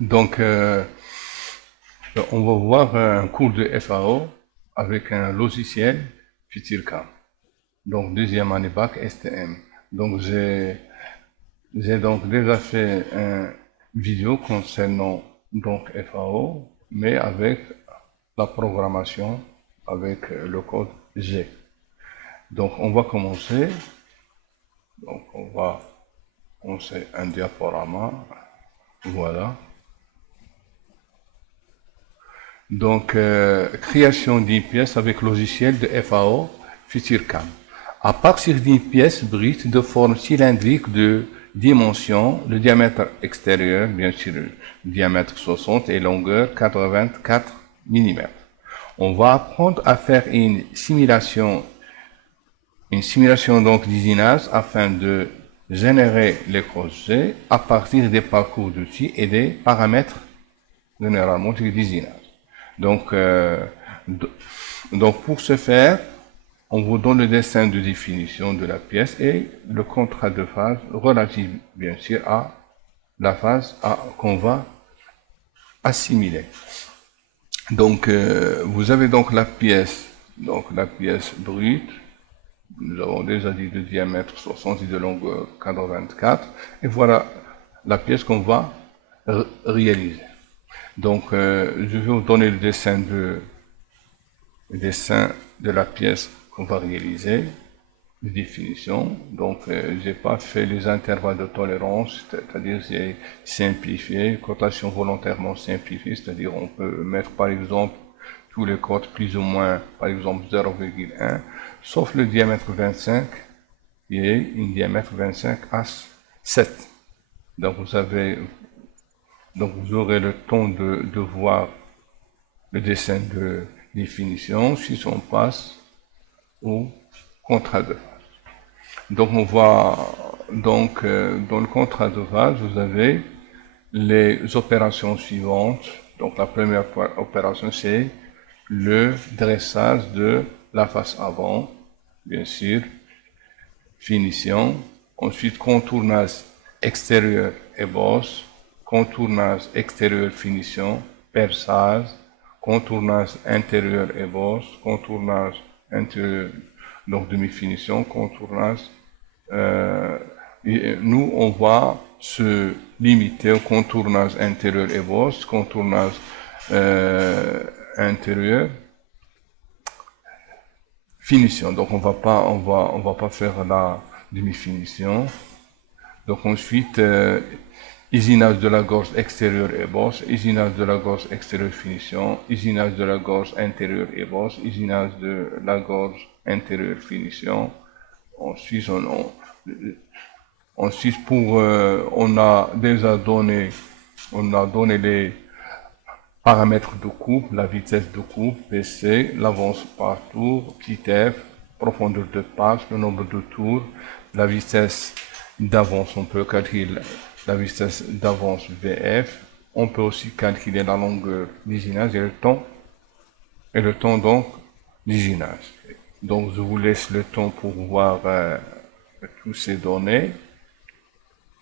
Donc, on va voir un cours de FAO avec un logiciel Futurcam. Donc, deuxième année bac STM. Donc, j'ai donc déjà fait une vidéo concernant donc FAO, mais avec la programmation avec le code G. Donc, on va commencer. Donc, on va commencer un diaporama. Voilà. Donc, création d'une pièce avec logiciel de FAO Futurcam. À partir d'une pièce brute de forme cylindrique de dimension, le diamètre extérieur, bien sûr, le diamètre 60 et longueur 84 mm. On va apprendre à faire une simulation donc d'usinage afin de générer les crochets à partir des parcours d'outils et des paramètres généralement d'usinage. Donc, pour ce faire, on vous donne le dessin de définition de la pièce et le contrat de phase relatif, bien sûr, à la phase qu'on va assimiler. Donc, vous avez donc la pièce brute. Nous avons déjà dit de diamètre 60 et de longueur 84. Et voilà la pièce qu'on va réaliser. Donc, je vais vous donner le dessin de la pièce qu'on va réaliser, de définition. Donc, j'ai pas fait les intervalles de tolérance, c'est-à-dire j'ai simplifié, cotation volontairement simplifiée, c'est-à-dire on peut mettre par exemple tous les codes plus ou moins, par exemple 0,1, sauf le diamètre 25, qui est une diamètre 25 à 7. Donc vous aurez le temps de voir le dessin de définition si on passe au contrat de phase. Donc on voit dans le contrat de phase, vous avez les opérations suivantes. Donc la première opération, c'est le dressage de la face avant, bien sûr, finition, ensuite contournage extérieur et bosse, contournage extérieur finition, perçage, contournage intérieur et bosse, contournage intérieur, donc demi-finition, contournage. Nous, on va se limiter au contournage intérieur et bosse, contournage intérieur, finition. Donc on va pas faire la demi-finition. Donc ensuite, usinage de la gorge extérieure et bosse, usinage de la gorge extérieure finition, usinage de la gorge intérieure et bosse, usinage de la gorge intérieure finition. Ensuite, on a déjà donné les paramètres de coupe, la vitesse de coupe, PC, l'avance par tour, petit f, profondeur de passe, le nombre de tours, la vitesse d'avance, on peut calculer la vitesse d'avance VF, on peut aussi calculer la longueur d'usinage et le temps donc d'usinage. Donc je vous laisse le temps pour voir toutes ces données.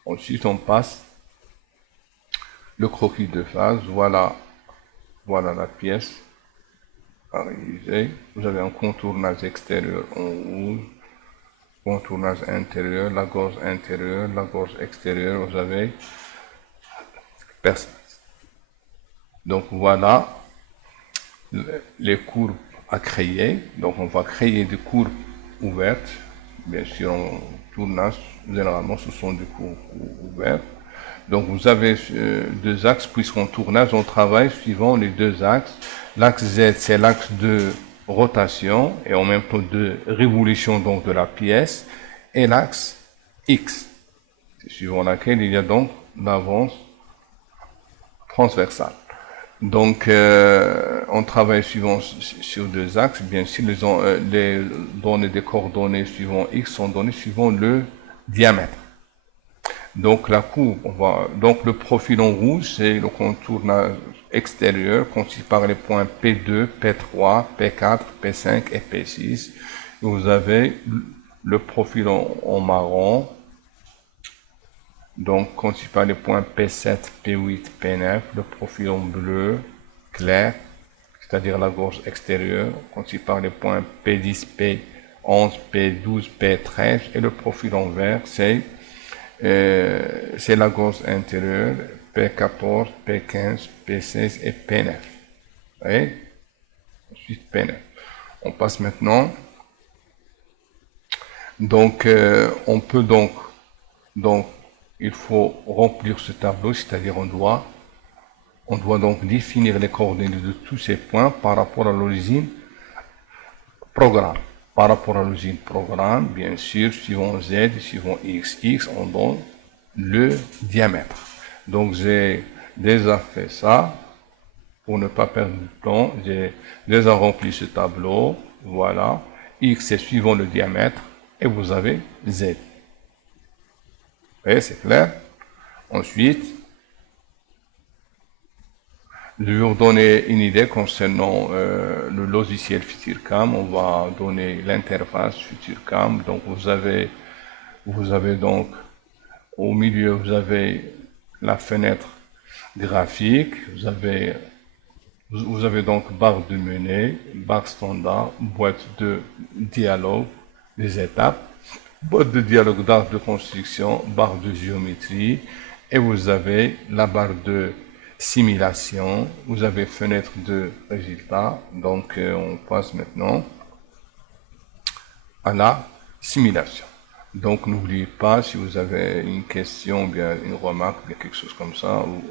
Ensuite on passe le croquis de phase, voilà la pièce à réaliser. Vous avez un contournage extérieur en rouge, contournage intérieur, la gorge intérieure, la gorge extérieure, vous avez perçage. Donc voilà les courbes à créer. Donc on va créer des courbes ouvertes. Bien sûr, en tournage, généralement ce sont des courbes ouvertes. Donc vous avez deux axes, puisqu'en tournage, on travaille suivant les deux axes. L'axe Z, c'est l'axe de rotation et en même temps de révolution donc de la pièce. Et l'axe X, suivant laquelle il y a donc l'avance transversale. Donc on travaille suivant sur deux axes. Bien sûr, les données des coordonnées suivant X sont données suivant le diamètre. Donc la courbe, donc le profil en rouge, c'est le contournage extérieur constitué par les points P2, P3, P4, P5 et P6. Vous avez le profil en marron, Donc, constitué par les points P7, P8, P9, le profil en bleu clair, c'est-à-dire la gorge extérieure, constitué par les points P10, P11, P12, P13, et le profil en vert, c'est la gorge intérieure, P14, P15, P16 et P9. Vous voyez? Ensuite P9. On passe maintenant. Donc, on peut donc, il faut remplir ce tableau, c'est-à-dire on doit donc définir les coordonnées de tous ces points par rapport à l'origine programme. Par rapport à l'origine programme, bien sûr, suivant Z, suivant XX, on donne le diamètre. Donc, j'ai déjà fait ça. Pour ne pas perdre du temps, j'ai déjà rempli ce tableau. Voilà. X, c'est suivant le diamètre. Et vous avez Z. Vous voyez, c'est clair. Ensuite, je vais vous donner une idée concernant le logiciel FutureCam. On va donner l'interface FutureCam. Donc, vous avez donc, au milieu, vous avez la fenêtre graphique. Vous avez donc barre de menu, barre standard, boîte de dialogue, des étapes, boîte de dialogue d'art de construction, barre de géométrie, et vous avez la barre de simulation, vous avez fenêtre de résultats. Donc on passe maintenant à la simulation. Donc n'oubliez pas, si vous avez une question, bien une remarque, bien quelque chose comme ça, vous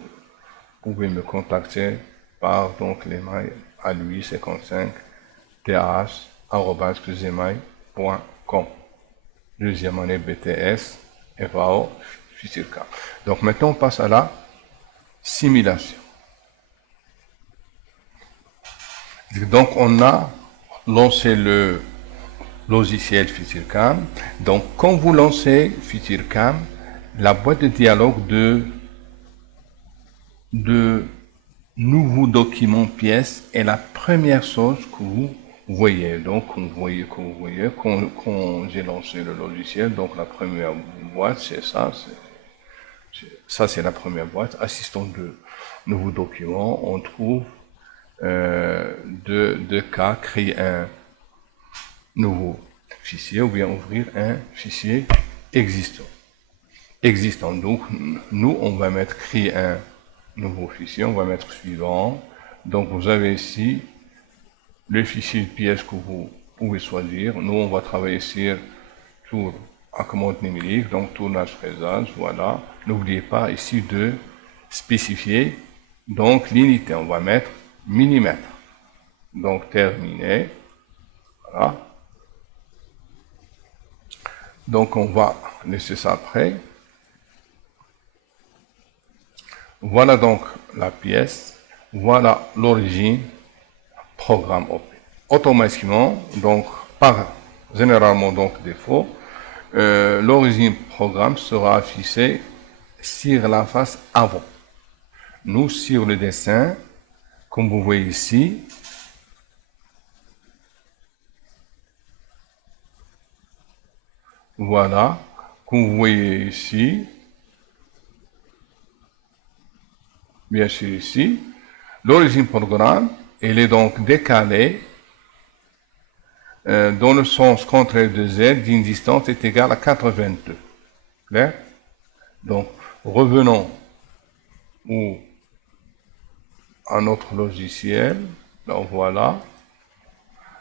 pouvez me contacter par donc les mails à lui55 th@gmail.com. Deuxième année BTS FAO FutureCam. Donc maintenant on passe à la simulation. Donc on a lancé le logiciel FutureCam. Donc quand vous lancez FutureCam, la boîte de dialogue de nouveau document pièce est la première chose que vous voyez. Donc, quand j'ai lancé le logiciel, donc la première boîte, c'est ça. Ça, c'est la première boîte. Assistant de nouveau document, on trouve deux cas, créer un nouveau fichier ou bien ouvrir un fichier existant. Donc, nous, on va mettre créer un nouveau fichier, on va mettre suivant. Donc vous avez ici le fichier de pièces que vous pouvez choisir. Nous on va travailler sur tour à commande numérique, donc tournage fraisage, voilà. N'oubliez pas ici de spécifier donc l'unité, on va mettre millimètres. Donc terminé, voilà. Donc on va laisser ça après. Voilà donc la pièce, voilà l'origine, programme OP. Automatiquement, donc généralement donc défaut, l'origine programme sera affichée sur la face avant. Nous, sur le dessin, comme vous voyez ici, voilà, comme vous voyez ici, bien sûr ici, l'origine programme, elle est donc décalée dans le sens contraire de Z d'une distance est égale à 82. Clair? Donc, revenons à notre logiciel. Donc, voilà.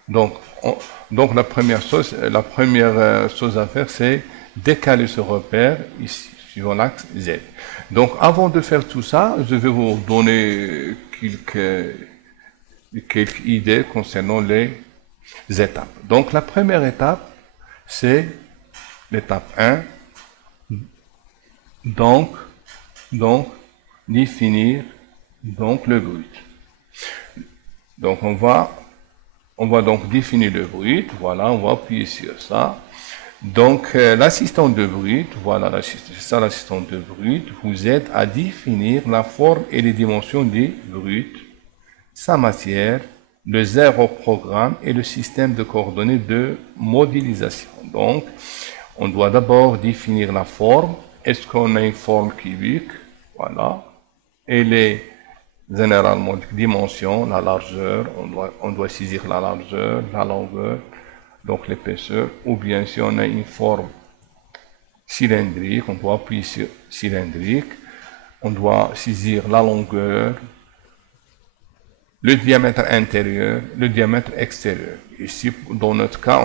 Donc la première chose à faire, c'est décaler ce repère ici, suivant l'axe Z. Donc, avant de faire tout ça, je vais vous donner quelques idées concernant les étapes. Donc, la première étape, c'est l'étape 1. Donc, définir donc le brut. Donc, on va donc définir le brut. Voilà, on va appuyer sur ça. Donc, l'assistant de brut, voilà, ça l'assistant de brut, vous aide à définir la forme et les dimensions des bruts, sa matière, le zéro programme et le système de coordonnées de modélisation. Donc, on doit d'abord définir la forme est-ce qu'on a une forme cubique? Voilà. Elle est généralement de dimension, la largeur, on doit saisir la largeur, la longueur, donc l'épaisseur, ou bien si on a une forme cylindrique, on doit appuyer sur cylindrique, on doit saisir la longueur, le diamètre intérieur, le diamètre extérieur. Ici, dans notre cas,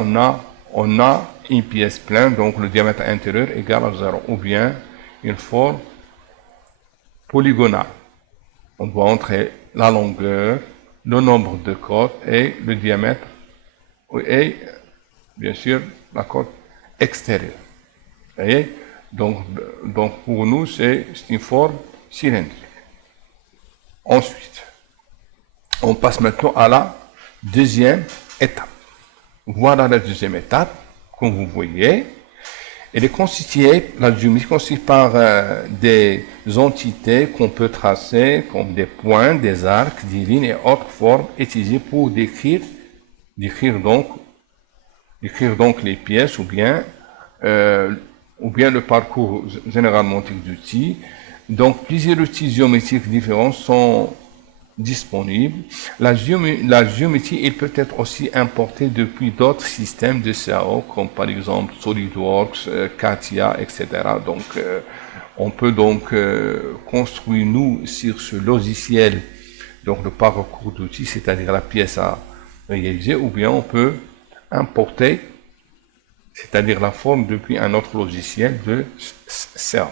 on a une pièce pleine, donc le diamètre intérieur égale à 0, ou bien une forme polygonale. On doit entrer la longueur, le nombre de côtes et le diamètre, et bien sûr la côte extérieure. Vous voyez? Donc pour nous, c'est une forme cylindrique. Ensuite, on passe maintenant à la deuxième étape. Voilà la deuxième étape, comme vous voyez. Elle est constituée, la géométrie constituée par des entités qu'on peut tracer comme des points, des arcs, des lignes et autres formes utilisées pour décrire donc les pièces ou bien le parcours généralement d'outils. Donc plusieurs outils géométriques différents sont disponible. La géométrie, elle peut être aussi importée depuis d'autres systèmes de CAO, comme par exemple SolidWorks, CATIA, etc. Donc, on peut donc construire, nous, sur ce logiciel, donc le parcours d'outils, c'est-à-dire la pièce à réaliser, ou bien on peut importer, c'est-à-dire la forme depuis un autre logiciel de CAO.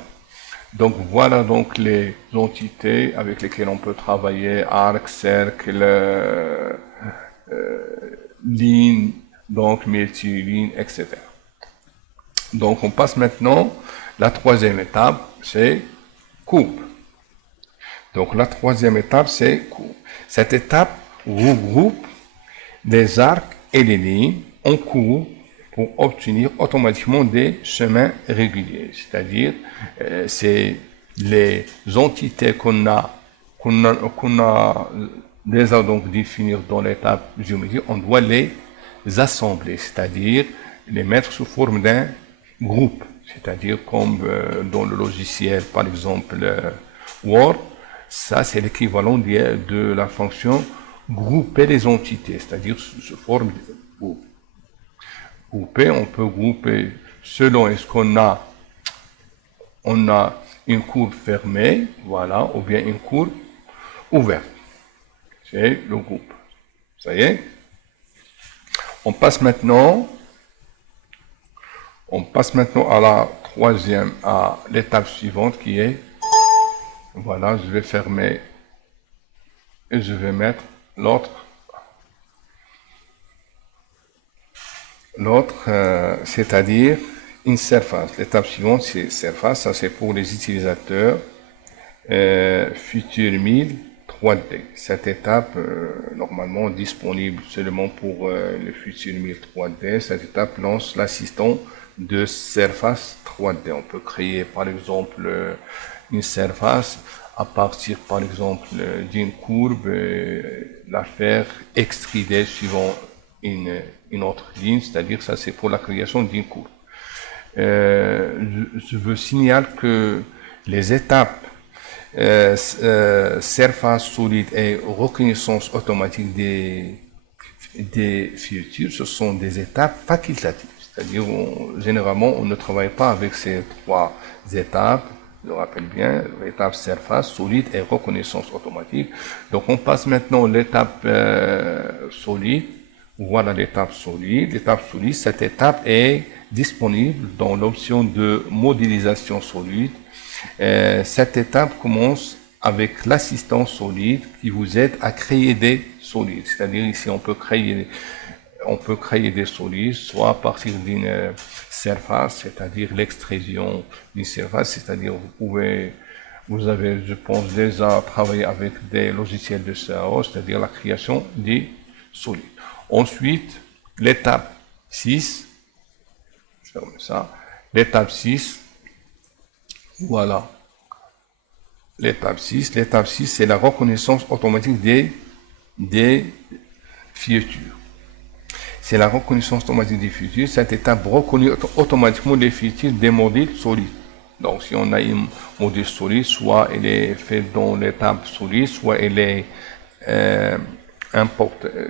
Donc voilà donc les entités avec lesquelles on peut travailler, arc, cercle, ligne, donc multiligne, etc. Donc on passe maintenant, la troisième étape, c'est courbe. Donc la troisième étape, c'est courbe. Cette étape regroupe les arcs et les lignes en courbe pour obtenir automatiquement des chemins réguliers. C'est-à-dire, c'est les entités qu'on a déjà donc définir dans l'étape géométrique, on doit les assembler, c'est-à-dire les mettre sous forme d'un groupe. C'est-à-dire comme dans le logiciel, par exemple, Word, ça c'est l'équivalent de la fonction grouper les entités, c'est-à-dire sous forme de groupe. Grouper, on peut grouper selon est-ce qu'on a une courbe fermée, voilà, ou bien une courbe ouverte. C'est le groupe. Ça y est. On passe maintenant à l'étape suivante qui est, voilà, je vais fermer et je vais mettre l'autre, c'est-à-dire une surface. L'étape suivante, c'est surface. Ça, c'est pour les utilisateurs Future 1000 3D. Cette étape, normalement disponible seulement pour le Future 1000 3D. Cette étape lance l'assistant de surface 3D. On peut créer, par exemple, une surface à partir, par exemple, d'une courbe, la faire extruder suivant une autre ligne, c'est-à-dire ça c'est pour la création d'une courbe. Je veux signaler que les étapes surface solide et reconnaissance automatique des features, ce sont des étapes facultatives. C'est-à-dire, généralement, on ne travaille pas avec ces trois étapes. Je rappelle bien, l'étape surface, solide et reconnaissance automatique. Donc, on passe maintenant à l'étape solide. Voilà l'étape solide. L'étape solide, cette étape est disponible dans l'option de modélisation solide. Cette étape commence avec l'assistant solide qui vous aide à créer des solides. C'est-à-dire ici, on peut créer des solides, soit à partir d'une surface, c'est-à-dire l'extrusion d'une surface, c'est-à-dire vous avez, je pense, déjà travaillé avec des logiciels de CAO, c'est-à-dire la création des solides. Ensuite, l'étape 6, je ferme ça, l'étape 6, voilà. L'étape 6, c'est la reconnaissance automatique des features. C'est la reconnaissance automatique des features. Cette étape reconnaît automatiquement les features des modèles solides. Donc, si on a une module solide, soit elle est faite dans l'étape solide, soit elle est importée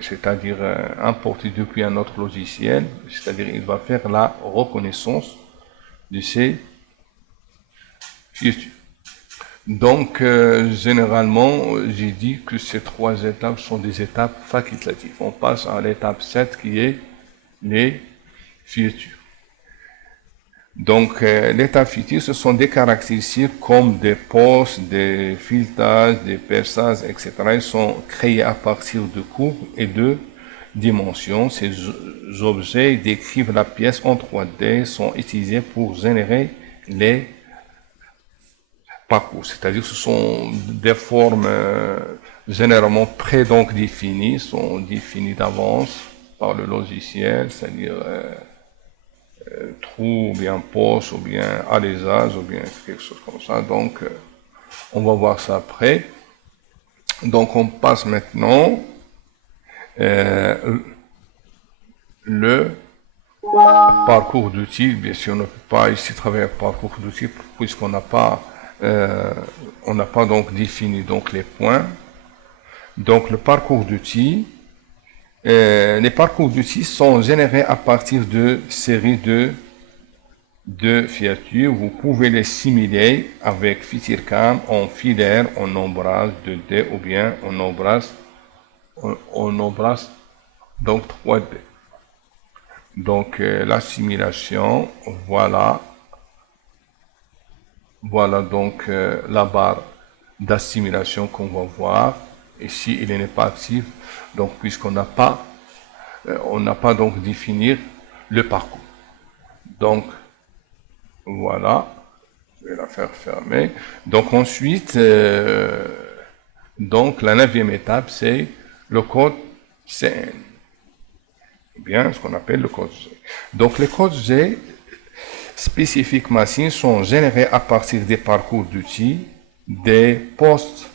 depuis un autre logiciel, c'est-à-dire il va faire la reconnaissance de ces fichiers. Donc, généralement, j'ai dit que ces trois étapes sont des étapes facultatives. On passe à l'étape 7 qui est les features. Donc, l'étape feature, ce sont des caractéristiques comme des postes, des filtrages, des perçages, etc. Ils sont créés à partir de courbes et de dimensions. Ces objets décrivent la pièce en 3D, sont utilisés pour générer les parcours, c'est-à-dire ce sont des formes généralement définies, sont définies d'avance par le logiciel, c'est-à-dire trou, ou bien poste, ou bien alésage, ou bien quelque chose comme ça. Donc, on va voir ça après. Donc, on passe maintenant le parcours d'outils. Bien sûr, on ne peut pas ici travailler avec parcours d'outils puisqu'on n'a pas donc défini donc les points. Donc le parcours d'outils, les parcours d'outils sont générés à partir de séries de filatures. Vous pouvez les simuler avec FeatureCam en filaire, en ombrage 2D ou bien en ombrage donc 3D. Donc la simulation, voilà donc la barre d'assimilation qu'on va voir. Ici, il n'est pas actif, donc puisqu'on n'a pas, donc définir le parcours. Donc, voilà, je vais la faire fermer. Donc ensuite, donc la 9e étape, c'est le code CN. Bien, ce qu'on appelle le code G. Donc les codes G spécifiques machines sont générés à partir des parcours d'outils, des postes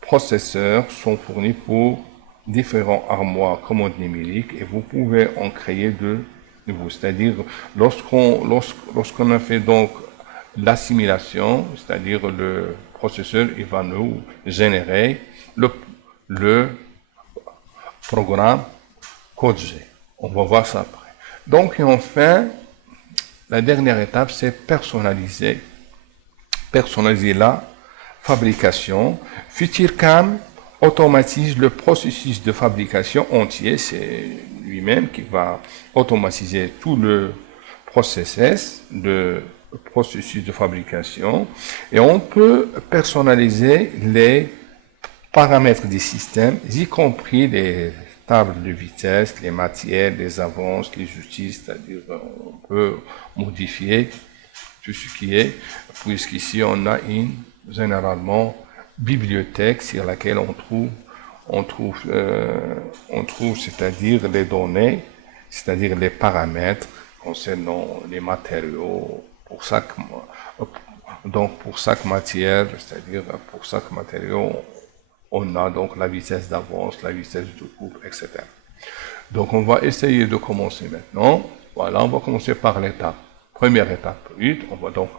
processeurs sont fournis pour différents armoires commandes numériques et vous pouvez en créer de nouveaux. C'est-à-dire, lorsqu'on a fait donc l'assimilation, c'est-à-dire le processeur, il va nous générer le programme code G. On va voir ça après. Donc, et enfin, la dernière étape, c'est personnaliser la fabrication. FeatureCam automatise le processus de fabrication entier. C'est lui-même qui va automatiser tout le processus de fabrication. Et on peut personnaliser les paramètres du système, y compris les tables de vitesse, les matières, les avances, les outils, c'est-à-dire on peut modifier tout ce qui est, puisqu'ici on a une, généralement, bibliothèque sur laquelle on trouve, c'est-à-dire les données, c'est-à-dire les paramètres concernant les matériaux pour chaque matière, c'est-à-dire pour chaque matériau, on a donc la vitesse d'avance, la vitesse de coupe, etc. Donc on va essayer de commencer maintenant. Voilà, on va commencer par l'étape. Première étape, 8. On va donc,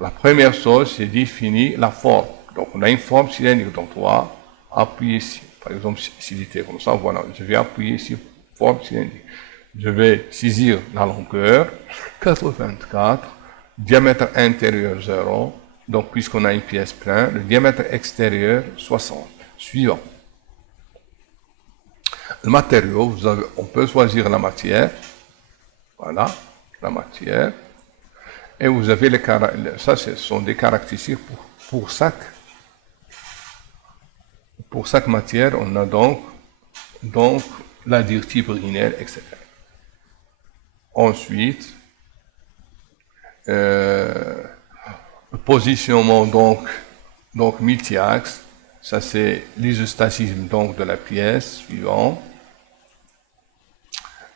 la première chose, c'est définir la forme. Donc on a une forme cylindrique, donc on va appuyer ici. Par exemple, s'il était comme ça, voilà, je vais appuyer ici, forme cylindrique. Je vais saisir la longueur, 84, diamètre intérieur 0, donc puisqu'on a une pièce pleine, le diamètre extérieur 60. Suivant. Le matériau, on peut choisir la matière. Voilà, la matière. Et vous avez les caractéristiques. Ça, ce sont des caractéristiques pour chaque matière. On a donc la directive linéaire, etc. Ensuite, positionnement donc multi-axe. Ça, c'est l'isostatisme donc de la pièce. Suivant.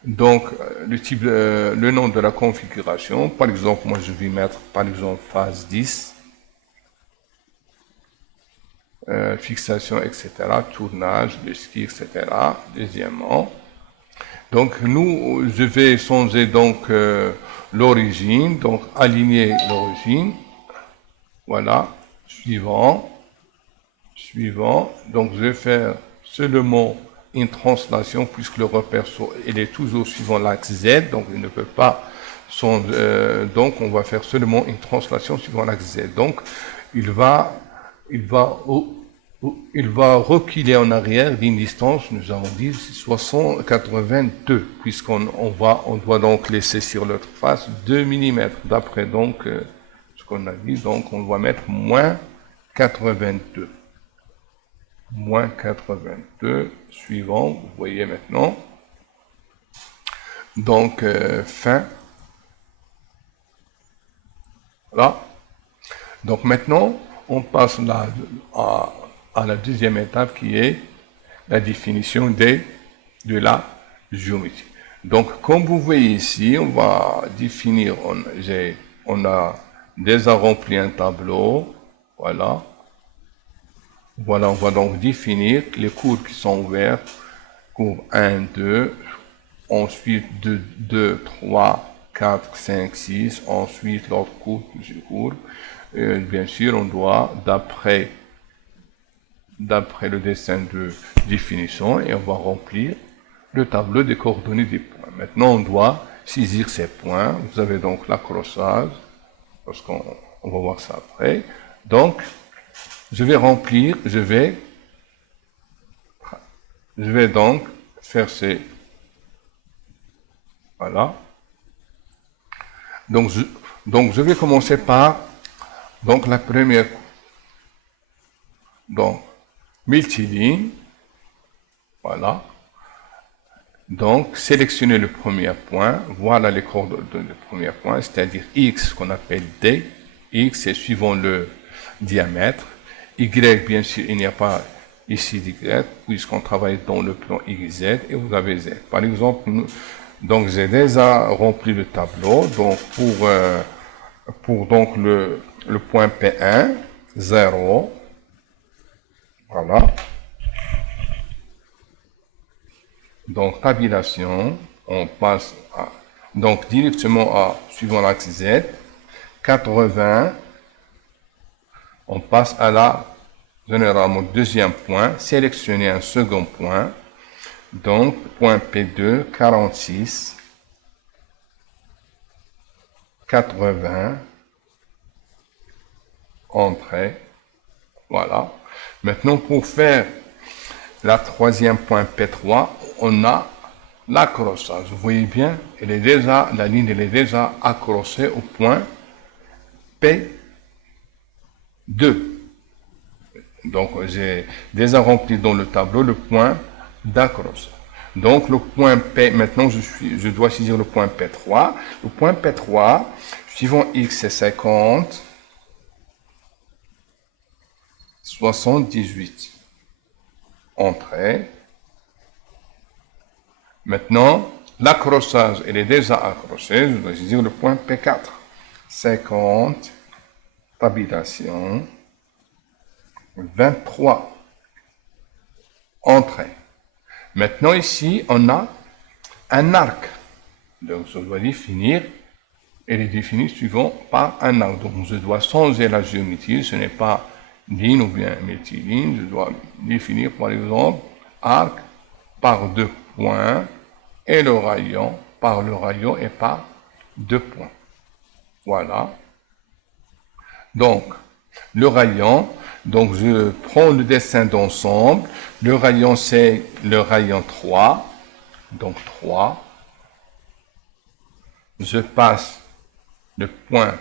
Donc, le nom de la configuration, par exemple, moi je vais mettre par exemple phase 10, fixation, etc., tournage, le ski, etc. Deuxièmement, Donc, nous, je vais changer donc l'origine, donc aligner l'origine. Voilà, suivant. Donc, je vais faire seulement une translation puisque le repère il est toujours suivant l'axe Z, donc il ne peut pas donc on va faire seulement une translation suivant l'axe Z. Donc il va reculer en arrière d'une distance, nous avons dit 82, puisqu'on doit donc laisser sur l'autre face 2 mm, d'après donc ce qu'on a dit, donc on doit mettre moins 82. Moins 82, suivant, vous voyez maintenant. Donc, fin. Voilà. Donc maintenant, on passe là à la deuxième étape qui est la définition de la géométrie. Donc, comme vous voyez ici, on va définir, on a déjà rempli un tableau. Voilà. Voilà, on va donc définir les courbes qui sont ouvertes. Courbe 1, 2, ensuite 2, 3, 4, 5, 6, ensuite l'autre courbe, plusieurs courbes. Bien sûr, on doit, d'après le dessin de définition, et on va remplir le tableau des coordonnées des points. Maintenant, on doit saisir ces points. Vous avez donc l'accrochage, parce qu'on va voir ça après. Donc, je vais donc faire ces... Voilà. Donc, je vais commencer par donc la première. Donc, multiligne. Voilà. Donc, sélectionnez le premier point. Voilà les coordonnées du premier point, c'est-à-dire X qu'on appelle D. X, c'est suivant le diamètre. Y, bien sûr, il n'y a pas ici d'Y, puisqu'on travaille dans le plan XZ, et vous avez Z. Par exemple, donc j'ai déjà rempli le tableau. Donc, pour donc le point P1, 0. Voilà. Donc, tabulation, on passe donc directement suivant l'axe Z, 80, on passe à généralement deuxième point, sélectionner un second point, donc point P2, 46, 80, entrée, voilà. Maintenant, pour faire la troisième point P3, on a l'accrochage. Vous voyez bien, la ligne est déjà accrochée au point P2. Donc, j'ai déjà rempli dans le tableau le point d'accrochage. Donc, le point P, maintenant, je dois saisir le point P3. Le point P3, suivant X, c'est 50, 78. Entrée. Maintenant, l'accrochage, il est déjà accroché. Je dois saisir le point P4. 50, tabulation, 23. Entrée. Maintenant, ici, on a un arc. Donc, je dois définir, elle est définie suivant par un arc. Donc, je dois changer la géométrie. Ce n'est pas ligne ou bien multiligne. Je dois définir, par exemple, arc par 2 points et le rayon par le rayon et par 2 points. Voilà. Donc, le rayon, donc je prends le dessin d'ensemble. Le rayon, c'est le rayon 3. Donc 3. Je passe le point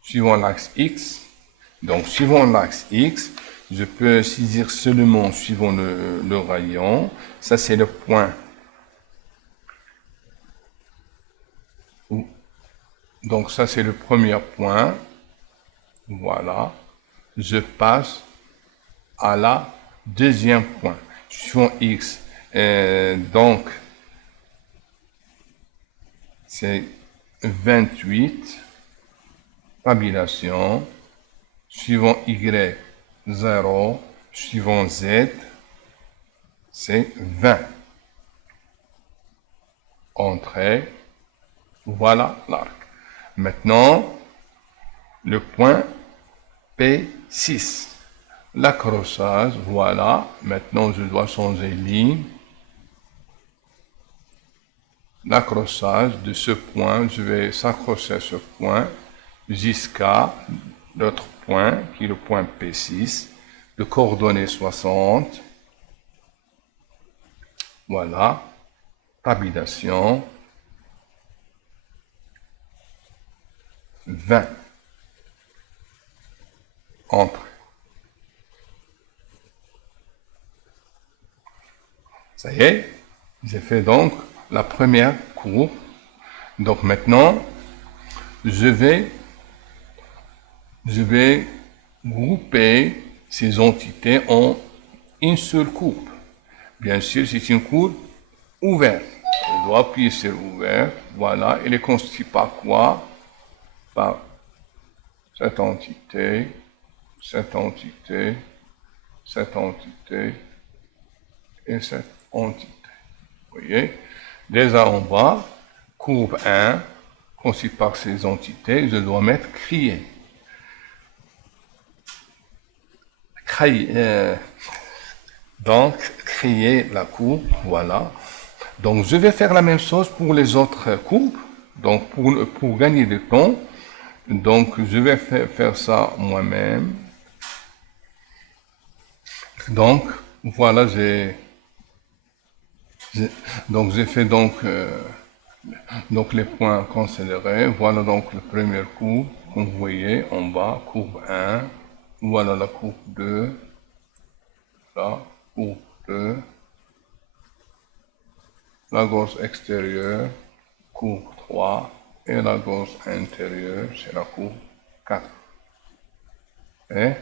suivant l'axe X. Donc, suivant l'axe X, je peux saisir seulement suivant le rayon. Ça, c'est le point. Donc, ça, c'est le premier point. Voilà. Je passe à la deuxième point. Suivant X. Donc, c'est 28. Tabulation. Suivant Y, 0. Suivant Z, c'est 20. entrée, voilà l'arc. Maintenant, le point P6. L'accrochage, voilà. Maintenant, je dois changer ligne. L'accrochage de ce point, je vais s'accrocher à ce point jusqu'à l'autre point, qui est le point P6, de coordonnées 60. Voilà. Tabulation. 20. Entre. Ça y est, j'ai fait donc la première courbe. Donc maintenant, je vais grouper ces entités en une seule courbe. Bien sûr, c'est une courbe ouverte. Je dois appuyer sur ouvert. Voilà, elle est constituée par quoi? Par cette entité, cette entité, cette entité et cette entité. Vous voyez? Déjà en bas, courbe 1, constituée par ces entités, je dois mettre crier. Donc, créer la courbe, voilà. Donc, je vais faire la même chose pour les autres courbes. Donc, pour gagner du temps, donc, je vais faire ça moi-même. Donc, voilà, j'ai fait donc les points considérés. Voilà donc la première courbe, comme vous voyez en bas, courbe 1. Voilà la courbe 2. Là, courbe 2. La gauche extérieure, courbe 3. Et la gauche intérieure, c'est la courbe 4. Et